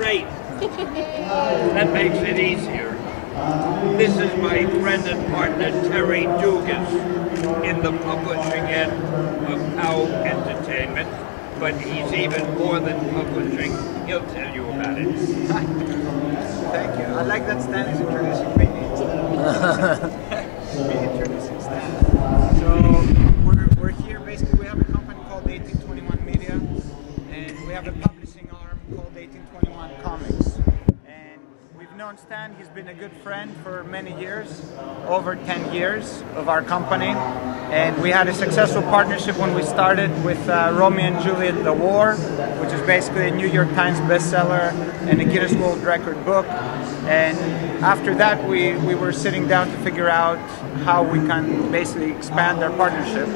great. That makes it easier. This is my friend and partner, Terry Dugas, in the publishing end of POW Entertainment, but he's even more than publishing. He'll tell you about it. Thank you. I like that Stan is introducing me. Me introducing Stan. So we're here, basically we have a company called 1821 Media, and we have a publishing arm called 1821 Comics. And we've known Stan, he's been a good friend for many years, over 10 years of our company. And we had a successful partnership when we started with Romeo and Juliet, The War, which is basically a New York Times bestseller and a Guinness World Record book. And after that, we were sitting down to figure out how we can basically expand our partnership.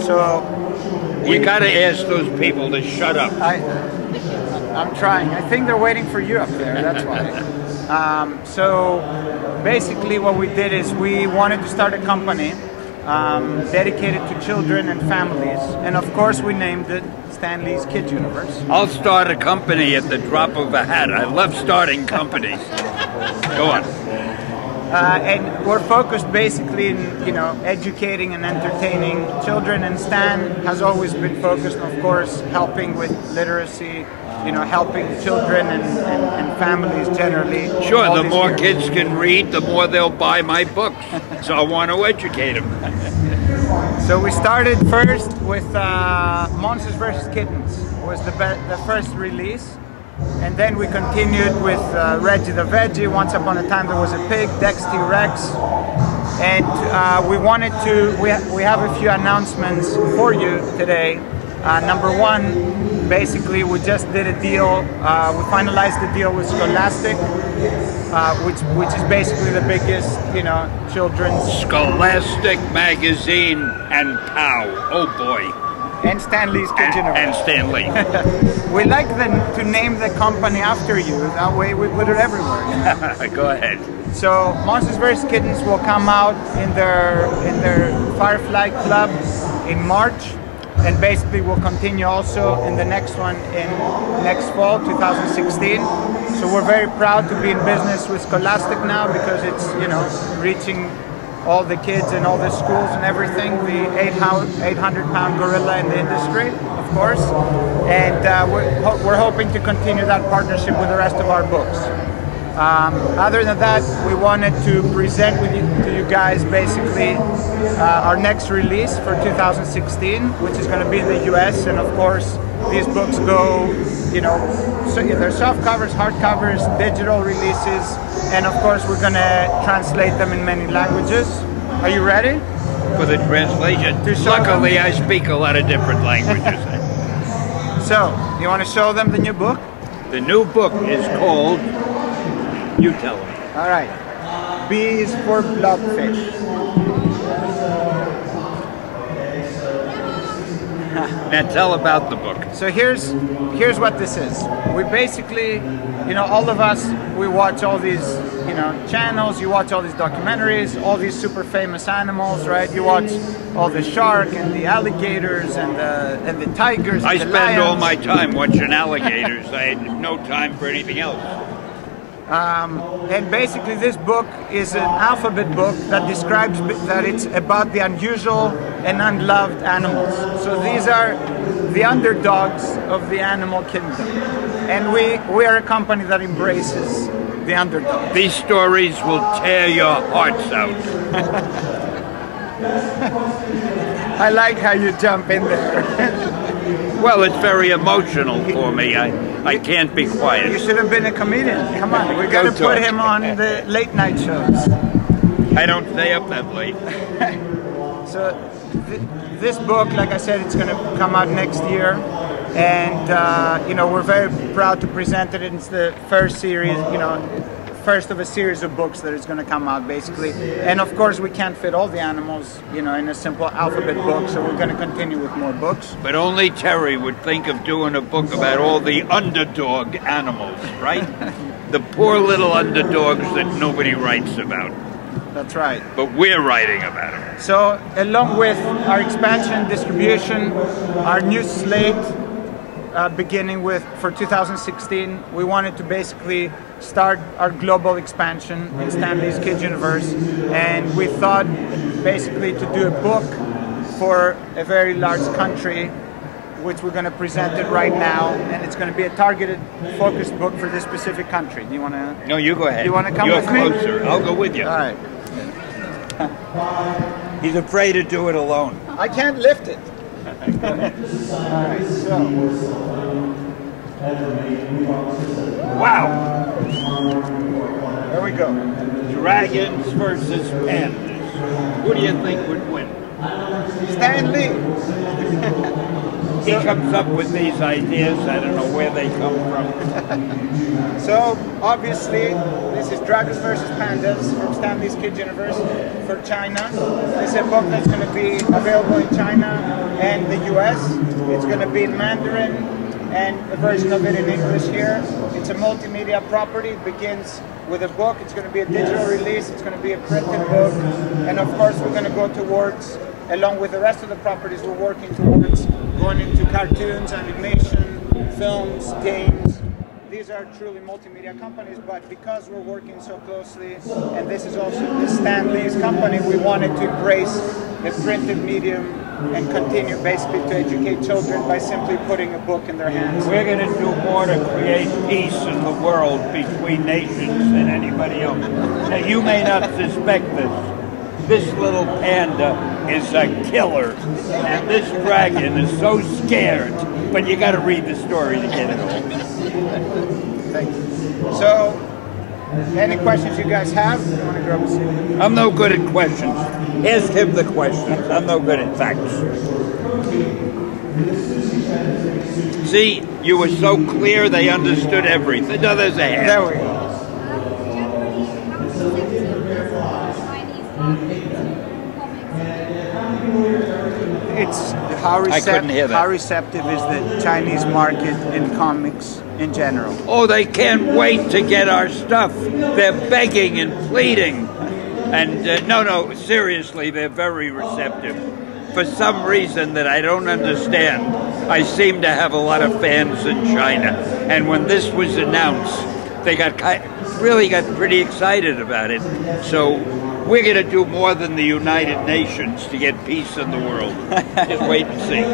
So you got to ask those people to shut up. I'm trying. I think they're waiting for you up there, that's why. So basically what we did is we wanted to start a company dedicated to children and families, and of course we named it Stan Lee's Kids Universe. I'll start a company at the drop of a hat. I love starting companies. Go on. And we're focused basically in, educating and entertaining children, and Stan has always been focused, of course, helping with literacy, helping children and families generally. Sure, the more kids can read, the more they'll buy my books. So I want to educate them. So we started first with Monsters vs. Kittens, was the first release. And then we continued with Reggie the Veggie, Once Upon a Time There Was a Pig, Dexty Rex. And we wanted to, we have a few announcements for you today. Number one, basically we just did a deal, we finalized the deal with Scholastic, which is basically the biggest, children's... Scholastic Magazine and POW, oh boy. And Stan Lee's Kids Universe. And Stan Lee. We like to name the company after you, that way we put it everywhere. Go ahead. So Monsters vs. Kittens will come out in their Firefly Club in March, and basically we'll continue also in the next one in next fall, 2016. So we're very proud to be in business with Scholastic now, because it's reaching all the kids and all the schools and everything, the 800-pound gorilla in the industry, of course. And we're hoping to continue that partnership with the rest of our books. Other than that, we wanted to present to you guys basically our next release for 2016, which is going to be in the US. And of course, these books go, so they're soft covers, hard covers, digital releases, and of course we're going to translate them in many languages. Are you ready? For the translation. Luckily, I speak a lot of different languages. So, you want to show them the new book? The new book is called, you tell them. All right. B is for Blobfish. Now tell about the book. So here's what this is. We basically, all of us, we watch all these, channels, you watch all these documentaries, all these super famous animals, right? You watch all the shark and the alligators and the tigers and I the spend all lions. my time watching alligators. I had no time for anything else. And basically this book is an alphabet book that describes that it's about the unusual and unloved animals. So these are the underdogs of the animal kingdom. And we are a company that embraces the underdog. These stories will tear your hearts out. I like how you jump in there. Well, it's very emotional for me. I can't be quiet. You should have been a comedian. Come on, we got to put him on the late night shows. I don't stay up that late. So this book, like I said, it's going to come out next year, and we're very proud to present it. It's the first series, first of a series of books that is going to come out, basically. And of course, we can't fit all the animals, in a simple alphabet book, so we're going to continue with more books. But only Terry would think of doing a book about all the underdog animals, right? The poor little underdogs that nobody writes about. That's right. But we're writing about them. So, along with our expansion, distribution, our new slate, beginning with, for 2016, we wanted to basically start our global expansion in Stan Lee's Kids Universe, and we thought basically to do a book for a very large country, which we're going to present it right now, and it's going to be a targeted, focused book for this specific country. Do you want to? No, you go ahead. You want to come You're with me? closer. I'll go with you. All right. He's afraid to do it alone. I can't lift it. All right, so. Wow. There we go. Dragons versus pandas. Who do you think would win? Stan Lee. He comes up with these ideas. I don't know where they come from. So, obviously, this is Dragons versus Pandas from Stan Lee's Kids Universe for China. This is a book that's going to be available in China and the US. It's going to be in Mandarin and a version of it in English here. It's a multimedia property. It begins with a book. It's going to be a digital release. It's going to be a printed book. And of course, we're going to go towards, along with the rest of the properties, we're working towards going into cartoons, animation, films, games. These are truly multimedia companies, but because we're working so closely, and this is also the Stan Lee's company, we wanted to embrace the printed medium and continue basically to educate children by simply putting a book in their hands. We're going to do more to create peace in the world between nations than anybody else. Now, you may not suspect this. This little panda is a killer, and this dragon is so scared. But you got to read the story to get it all. Thank you. So, any questions you guys have? You want to grab a seat? I'm no good at questions. Ask him the questions. I'm no good at facts. See, you were so clear they understood everything. No, there's a hand. There we go. It's how receptive is the Chinese market in comics in general? Oh, they can't wait to get our stuff. They're begging and pleading. And no, seriously, they're very receptive. For some reason that I don't understand, I seem to have a lot of fans in China. And when this was announced, they really got pretty excited about it. So we're going to do more than the United Nations to get peace in the world. Just wait and see.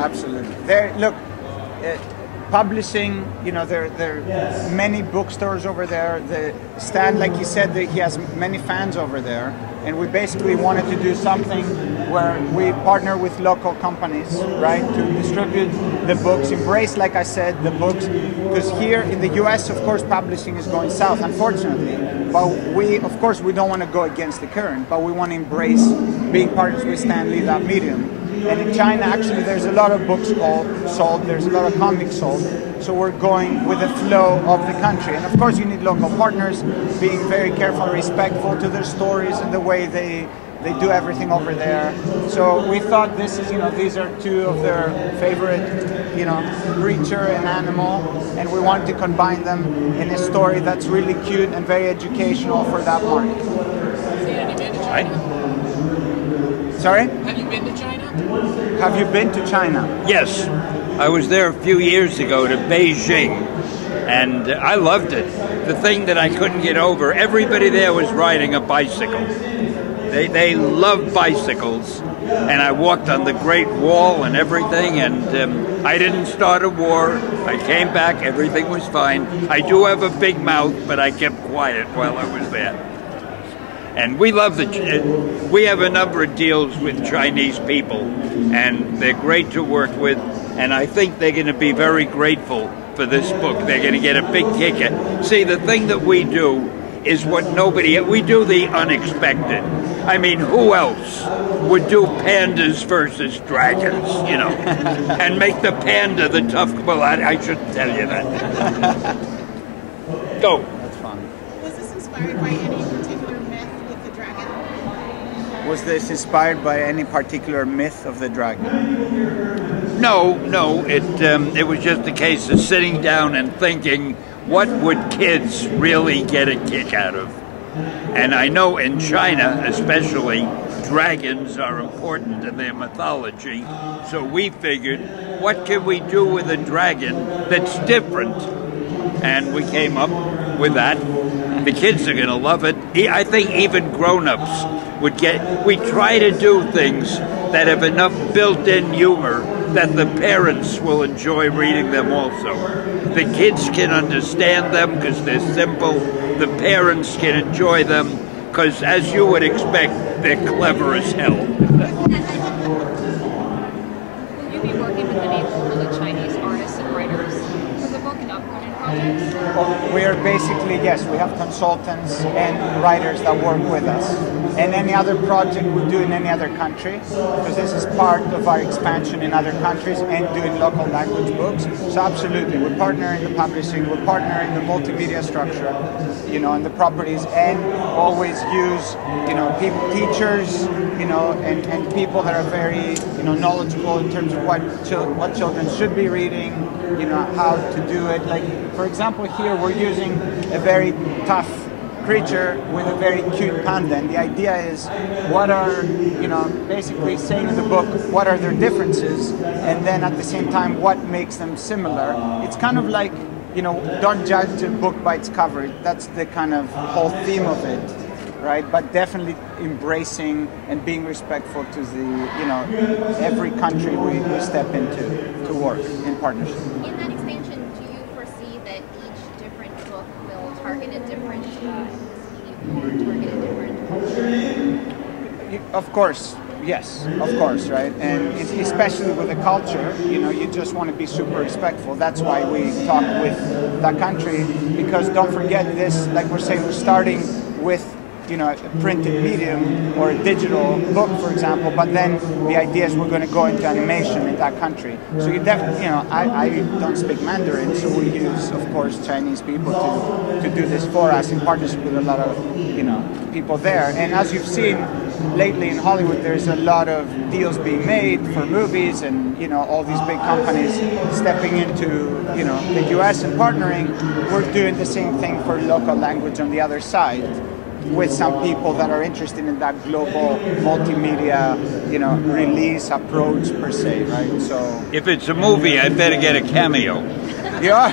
Absolutely. Look, publishing, you know, there are many bookstores over there. Stan, like he said, he has many fans over there. And we basically wanted to do something where we partner with local companies, right, to distribute the books, embrace, like I said, the books. Because here in the US, of course, publishing is going south, unfortunately. But we don't want to go against the current, but we want to embrace being partners with Stan Lee, that medium. And in China, actually, there's a lot of books sold, there's a lot of comics sold. So we're going with the flow of the country. And of course, you need local partners, being very careful and respectful to their stories and the way they do everything over there. So we thought this is, these are two of their favorite, creature and animal, and we wanted to combine them in a story that's really cute and very educational for that market. Sorry? Have you been to China? Have you been to China? Yes. I was there a few years ago to Beijing, and I loved it. The thing that I couldn't get over, everybody there was riding a bicycle. They love bicycles, and I walked on the Great Wall and everything, and I didn't start a war. I came back, everything was fine. I do have a big mouth, but I kept quiet while I was there. And we love we have a number of deals with Chinese people, and they're great to work with, and I think they're going to be very grateful for this book. They're going to get a big kick at. See, the thing that we do is what we do the unexpected. I mean, who else would do pandas versus dragons, and make the panda the tough, well, I shouldn't tell you that. Go. That's fun. Was this inspired by any particular myth with the dragon? Was this inspired by any particular myth of the dragon? No. It was just a case of sitting down and thinking, what would kids really get a kick out of? And I know in China, especially, dragons are important in their mythology. So we figured, what can we do with a dragon that's different? And we came up with that. The kids are going to love it. I think even grown-ups would get... We try to do things that have enough built-in humor that the parents will enjoy reading them also. The kids can understand them because they're simple. The parents can enjoy them because, as you would expect, they're clever as hell. Will you be working with any of the Chinese artists and writers for the book and upcoming projects? Well, we are basically, yes, we have consultants and writers that work with us. And any other project we do in any other country, because this is part of our expansion in other countries and doing local language books. So absolutely, we partner in the publishing, we partner in the multimedia structure, you know, and the properties, and always use, you know, people, teachers, you know, and people that are very, you know, knowledgeable in terms of what children should be reading, you know, how to do it. Like, for example, here we're using a very tough creature with a very cute panda, and the idea is what are, you know, basically saying in the book what are their differences, and then at the same time what makes them similar. It's kind of like, you know, don't judge a book by its cover. That's the kind of whole theme of it, right? But definitely embracing and being respectful to the, you know, every country we step into to work in partnership. In that expansion, do you foresee that each different book will target a different or target a different culture? Of course, yes, of course, right? And especially with the culture, you know, you just want to be super respectful. That's why we talk with that country, because don't forget this, like we're saying, we're starting with, you know, a printed medium or a digital book, for example, but then the idea is we're going to go into animation in that country. So you definitely, you know, I don't speak Mandarin, so we use, of course, Chinese people to do this for us in partnership with a lot of, you know, people there. And as you've seen lately in Hollywood, there's a lot of deals being made for movies, and, you know, all these big companies stepping into, you know, the US and partnering. We're doing the same thing for local language on the other side, with some people that are interested in that global multimedia, you know, release approach per se, right? So if it's a movie, I better get a cameo. Yeah.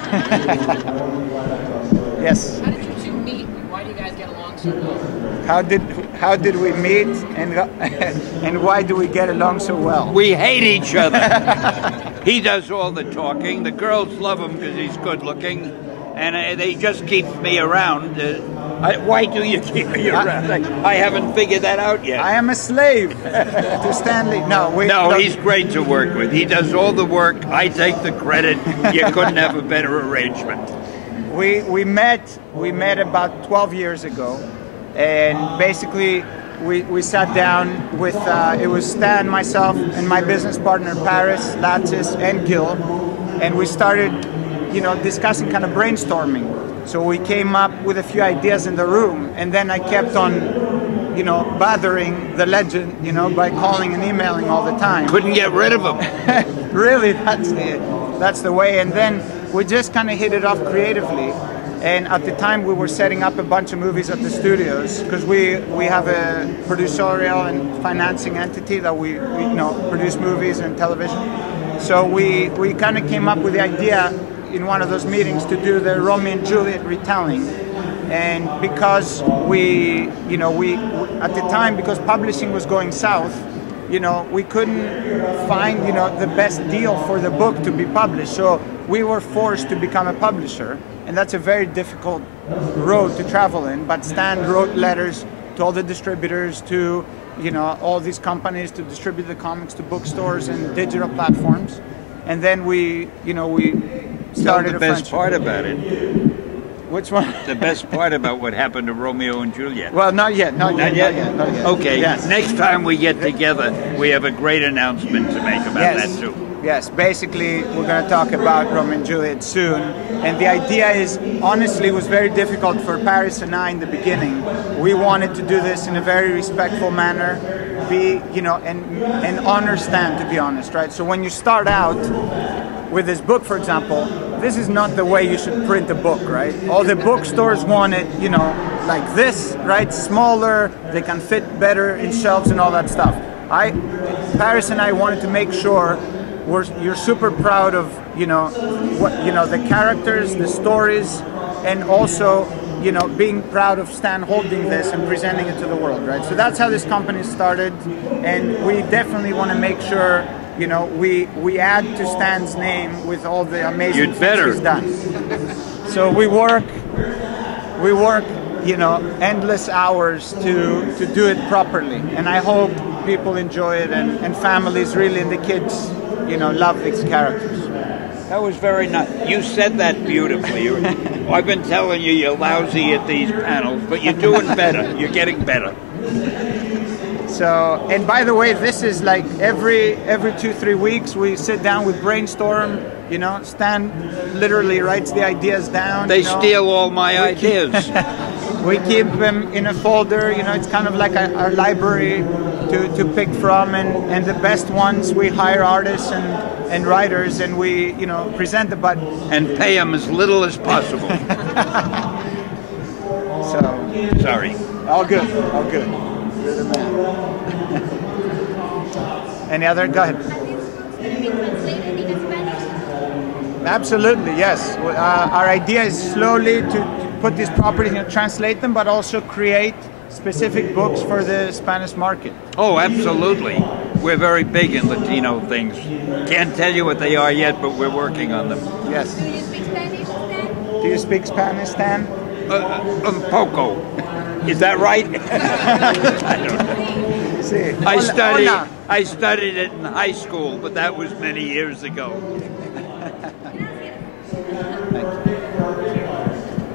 Yes. How did you two meet? Why do you guys get along so well? How did we meet, and why do we get along so well? We hate each other. He does all the talking. The girls love him because he's good looking, and they just keep me around. Why do you keep me around? I haven't figured that out yet. I am a slave to Stanley. No, he's great to work with. He does all the work. I take the credit. You couldn't have a better arrangement. We met about 12 years ago, and basically we sat down with it was Stan, myself, and my business partner Paris, Latsis, and Gil, and we started, you know, discussing, kind of brainstorming. So we came up with a few ideas in the room, and then I kept on, you know, bothering the legend, you know, by calling and emailing all the time. Couldn't get rid of him. Really, that's the way. And then we just kind of hit it off creatively. And at the time, we were setting up a bunch of movies at the studios, because we have a producerial and financing entity that we you know, produce movies and television. So we kind of came up with the idea in one of those meetings to do the Romeo and Juliet retelling. And because we at the time, because publishing was going south, you know, we couldn't find, you know, the best deal for the book to be published. So we were forced to become a publisher, and that's a very difficult road to travel in. But Stan wrote letters to all the distributors, to, you know, all these companies to distribute the comics to bookstores and digital platforms. And then we started the best part about it. Which one? The best part about what happened to Romeo and Juliet. Well, not yet. Okay, yes. Next time we get together, we have a great announcement to make about that too. Yes, basically we're going to talk about Romeo and Juliet soon. And the idea is, honestly, it was very difficult for Paris and I in the beginning. We wanted to do this in a very respectful manner, be, you know, and honor Stan, to be honest, right? So when you start out with this book, for example, this is not the way you should print a book, right? All the bookstores want it, you know, like this, right? Smaller, they can fit better in shelves and all that stuff. Paris and I wanted to make sure you're super proud of, you know, the characters, the stories, and also, you know, being proud of Stan holding this and presenting it to the world, right? So that's how this company started, and we definitely want to make sure, you know, we add to Stan's name with all the amazing things he's done. So we work, you know, endless hours to do it properly, and I hope people enjoy it, and families really, and the kids, you know, love these characters. That was very nice. You said that beautifully. I've been telling you you're lousy at these panels, but you're doing better. You're getting better. So, and by the way, this is like every 2-3 weeks we sit down, we brainstorm. You know, Stan literally writes the ideas down. They steal all my ideas. We keep them in a folder. You know, it's kind of like our library to pick from, and the best ones we hire artists and writers, and we, you know, present the button and pay them as little as possible. So sorry. All good. All good. You're the man. Any other? Go ahead. Are these books going to be translated into Spanish? Absolutely, yes. Our idea is slowly to put these properties, you know, translate them, but also create specific books for the Spanish market. Oh, absolutely. We're very big in Latino things. Can't tell you what they are yet, but we're working on them. Yes. Do you speak Spanish, Stan? Do you speak Spanish, Stan? Un poco. Is that right? I don't know. Sí. I studied it in high school, but that was many years ago.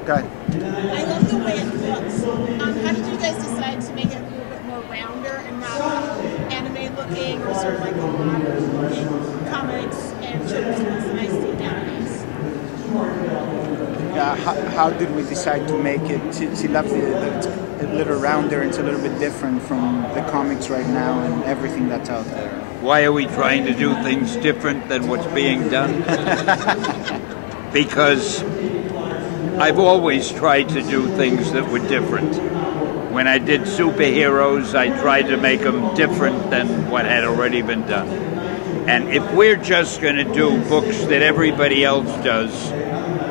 Go ahead. I love the way it looks. How did you guys decide to make it a little bit more rounder and not anime looking or sort of like the modern looking comics and children's books that I see nowadays? How did we decide to make it? She loves that it's a little rounder, it's a little bit different from the comics right now and everything that's out there. Why are we trying to do things different than what's being done? Because I've always tried to do things that were different. When I did superheroes, I tried to make them different than what had already been done. And if we're just going to do books that everybody else does,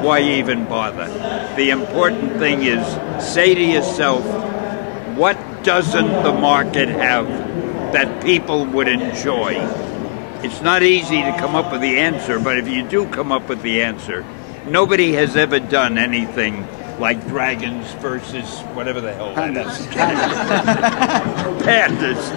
why even bother? The important thing is, say to yourself, what doesn't the market have that people would enjoy? It's not easy to come up with the answer, but if you do come up with the answer, nobody has ever done anything like dragons versus whatever the hell that is. Pandas.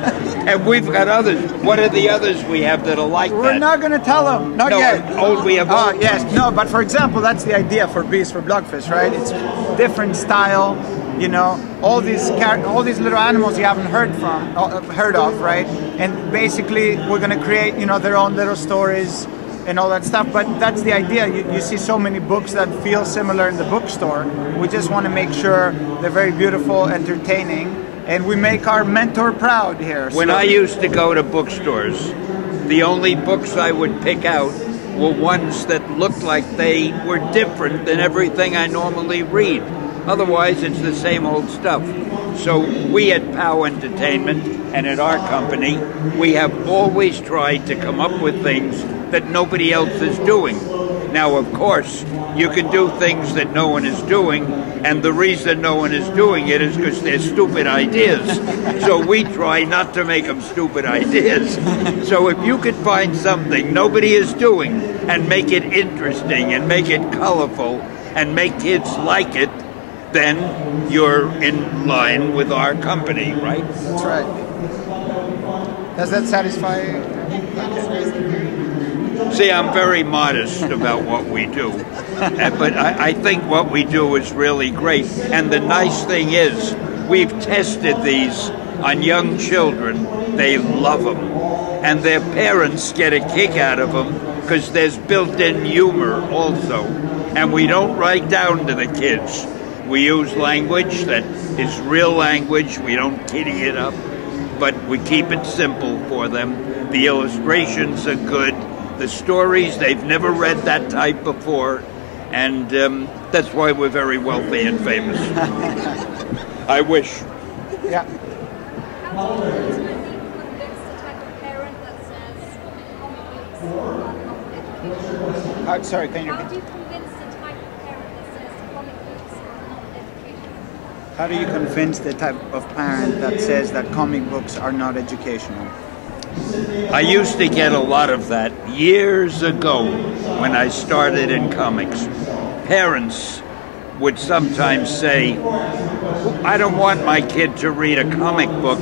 And we've got others. What are the others we have that are like that? We're not going to tell them. Not yet. Oh, we have. Oh, yes. No, but for example, that's the idea for Beast for Blockfish, right? It's different style. You know, all these little animals you haven't heard of, right? And basically, we're going to create, you know, their own little stories and all that stuff, but that's the idea. You see so many books that feel similar in the bookstore. We just want to make sure they're very beautiful, entertaining, and we make our mentor proud here. When I used to go to bookstores, the only books I would pick out were ones that looked like they were different than everything I normally read. Otherwise, it's the same old stuff. So we at POW Entertainment and at our company, we have always tried to come up with things that nobody else is doing. Now, of course, you can do things that no one is doing, and the reason no one is doing it is because they're stupid ideas. So we try not to make them stupid ideas. So if you could find something nobody is doing and make it interesting and make it colorful and make kids like it, then you're in line with our company, right? That's right. Does that satisfy you? See, I'm very modest about what we do, but I think what we do is really great. And the nice thing is, we've tested these on young children. They love them. And their parents get a kick out of them because there's built-in humor also. And we don't write down to the kids. We use language that is real language. We don't kitty it up, but we keep it simple for them. The illustrations are good. the stories. They've never read that type before, and that's why we're very wealthy and famous. I wish. Yeah. How do you ultimately convince the type of parent that says comic books are not educational? Sorry, can you How repeat? do you convince the type of parent that says comic books are not educational? How do you convince the type of parent that says that comic books are not educational? I used to get a lot of that years ago when I started in comics. Parents would sometimes say, I don't want my kid to read a comic book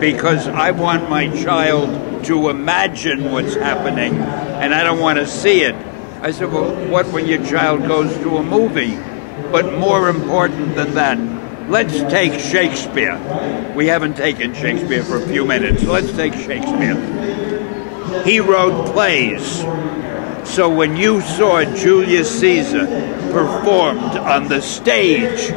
because I want my child to imagine what's happening and I don't want to see it. I said, well, what when your child goes to a movie? But more important than that, let's take Shakespeare. We haven't taken Shakespeare for a few minutes. Let's take Shakespeare. He wrote plays. So when you saw Julius Caesar performed on the stage,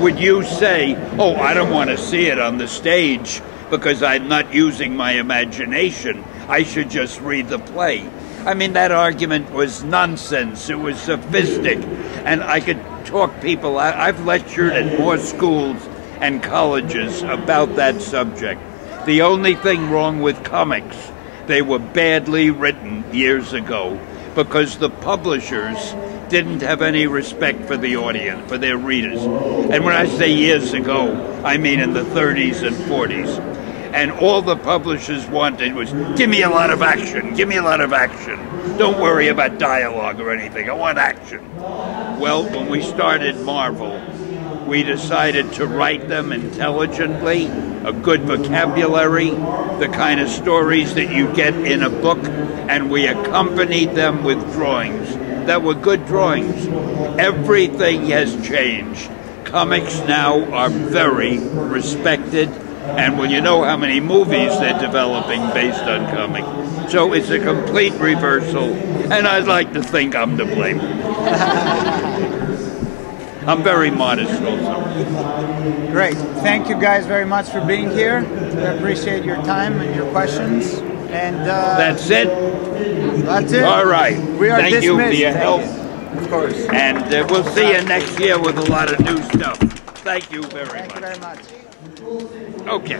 would you say, oh, I don't want to see it on the stage because I'm not using my imagination. I should just read the play. I mean, that argument was nonsense. It was sophistic. And I could talk people. I've lectured at more schools and colleges about that subject. The only thing wrong with comics, they were badly written years ago because the publishers didn't have any respect for the audience, for their readers. And when I say years ago, I mean in the 30s and 40s. And all the publishers wanted was, give me a lot of action, give me a lot of action. Don't worry about dialogue or anything, I want action. Well, when we started Marvel, we decided to write them intelligently, a good vocabulary, the kind of stories that you get in a book, and we accompanied them with drawings that were good drawings. Everything has changed. Comics now are very respected, and when you know how many movies they're developing based on comics. So it's a complete reversal, and I'd like to think I'm to blame. I'm very modest also. Great. Thank you guys very much for being here. We appreciate your time and your questions. And that's it? That's it. All right. We are Thank you for dismissed. your help. Of course. And we'll see you next year with a lot of new stuff. Thank you very much. Thank you very much. Okay.